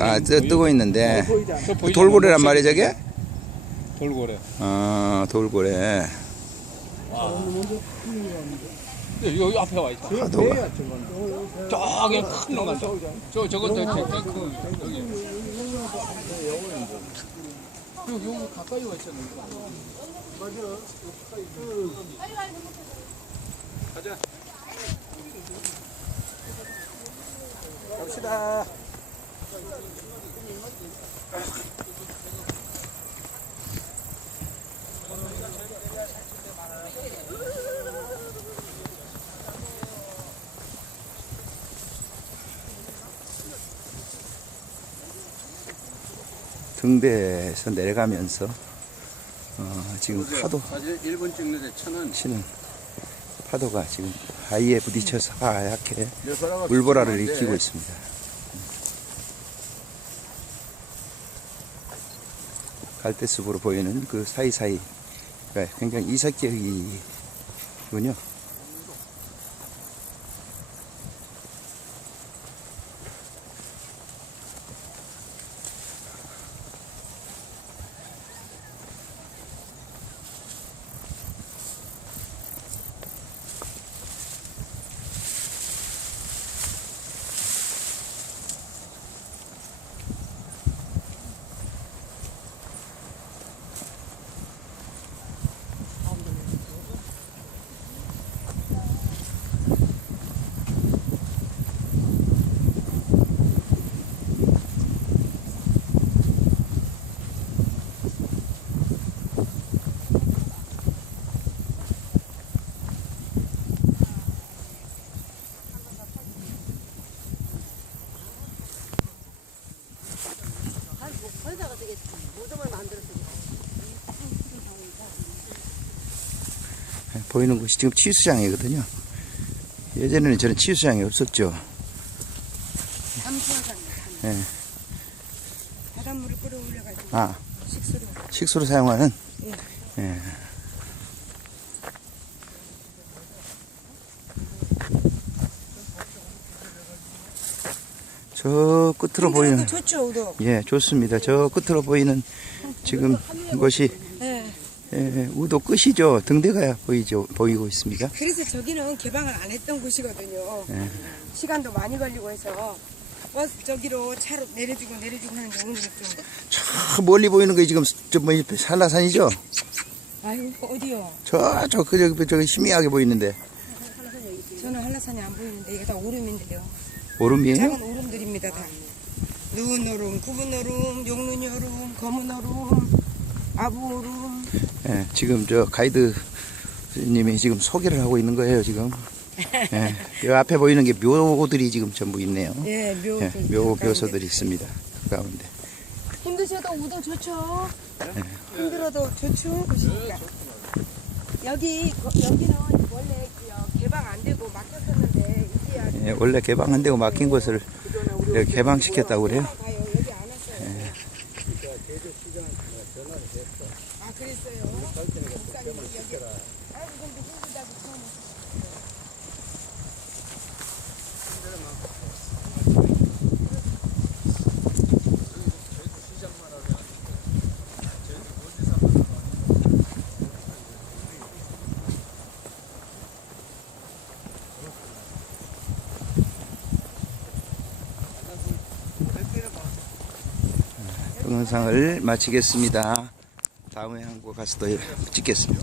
아, 뜨, 뜨고 있는데. 저 보이잖아. 돌고래란 말이야, 저게? 돌고래. 어, 돌고래. 네, 여기 앞에 와 있다. 파도가. 저기 큰놈 같다. 저 저것도 저 탱크 여기. 여기 가까이 와 있잖아. 가자. 갑시다. 등대에서 내려가면서 어, 지금 파도 사실 1분 찍는데 천 원. 치는 파도가 지금 바위에 부딪혀서 하얗게 몇 물보라를 일으키고 있습니다. 갈대숲으로 보이는 그 사이사이가 굉장히 이색적이군요. 보이는 곳이 지금 치수장이거든요. 예전에는 저는 치수장이 없었죠. 예. 바닷물을 끌어올려가지고 아, 식수로 식수로 사용하는 예. 예. 저 끝으로 보이는 좋죠 우도. 예 좋습니다. 저 끝으로 보이는 지금 것이 네. 예, 우도 끝이죠. 등대가 보이죠 보이고 있습니다. 그래서 저기는 개방을 안 했던 곳이거든요. 시간도 많이 걸리고 해서 버스 저기로 차로 내려주고 내려주고 하는데 오늘은 좀저 멀리 보이는 게 지금 저뭐 산라산이죠. 아이고 어디요? 저 저 그 저기 저기 희미하게 보이는데 저는 한라산이 안 보이는데 이게 다 오름인데요. 오름이에요? 작은 오름들입니다 다. 누운 오름, 구분 오름, 용눈이 오름, 검은 오름, 오름. 예, 지금 저 가이드 님이 지금 소개를 하고 있는 거예요 지금. 예, 이 앞에 보이는 게 묘들이 지금 전부 있네요. 예, 묘. 예, 묘 묘소들이 있습니다. 그 가운데. 힘드셔도 우도 좋죠. 힘들어도 좋죠. 보시니까. 여기 거- 여기는 원래 그 개방 안 되고 막혔었는데 이제야 예, 원래 개방 안 되고 막힌 곳을 개방시켰다고 그래요. 아 그랬어요. 목사님 여기. 아이고 근데 힘들다고 처음에. 동영상을 마치겠습니다. 다음에 한국 가서 또 찍겠습니다.